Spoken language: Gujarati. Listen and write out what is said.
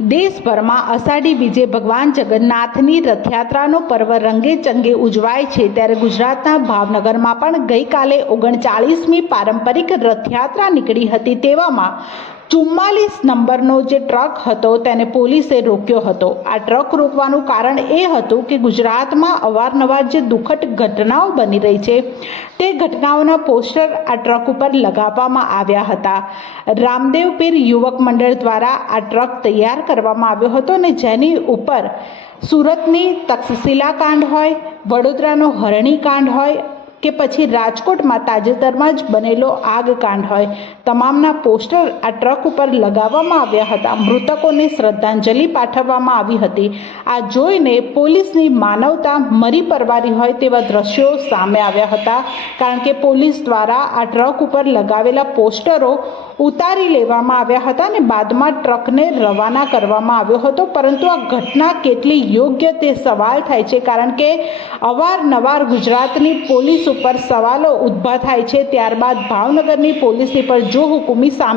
દેશભરમાં અષાઢી બીજે ભગવાન જગન્નાથની રથયાત્રાનો પર્વ રંગે ચંગે ઉજવાય છે, ત્યારે ગુજરાતના ભાવનગરમાં પણ ગઈકાલે 39મી પારંપરિક રથયાત્રા નીકળી હતી। તેવામાં 44 નંબરનો જે ટ્રક હતો તેને પોલીસે રોક્યો હતો। આ ટ્રક રોકવાનું કારણ એ હતું કે ગુજરાતમાં અવારનવાર જે દુઃખદ ઘટનાઓ બની રહી છે તે ઘટનાઓના પોસ્ટર આ ટ્રક ઉપર લગાવવામાં આવ્યા હતા। રામદેવ પીર યુવક મંડળ દ્વારા આ ટ્રક તૈયાર કરવામાં આવ્યો હતો અને જેની ઉપર સુરતની તક્ષશિલા કાંડ હોય, વડોદરાનો હરણી કાંડ હોય કે પછી રાજકોટમાં તાજેતરમાં જ બનેલો આગકાંડ હોય, તમામના પોસ્ટર આ ટ્રક ઉપર લગાવવામાં આવ્યા હતા। મૃતકોને શ્રદ્ધાંજલિ પાઠવવામાં આવી હતી। આ જોઈને પોલીસની માનવતા મરી પરવારી હોય તેવા દ્રશ્યો સામે આવ્યા હતા, કારણ કે પોલીસ દ્વારા આ ટ્રક ઉપર લગાવેલા પોસ્ટરો ઉતારી લેવામાં આવ્યા હતા અને બાદમાં ટ્રકને રવાના કરવામાં આવ્યો હતો। પરંતુ આ ઘટના કેટલી યોગ્ય તે સવાલ થાય છે, કારણ કે અવારનવાર ગુજરાતની પોલીસ ઉપર સવાલો ઊભા થાય છે, ત્યારબાદ ભાવનગરની પોલીસની પર જો હુકુમી સામે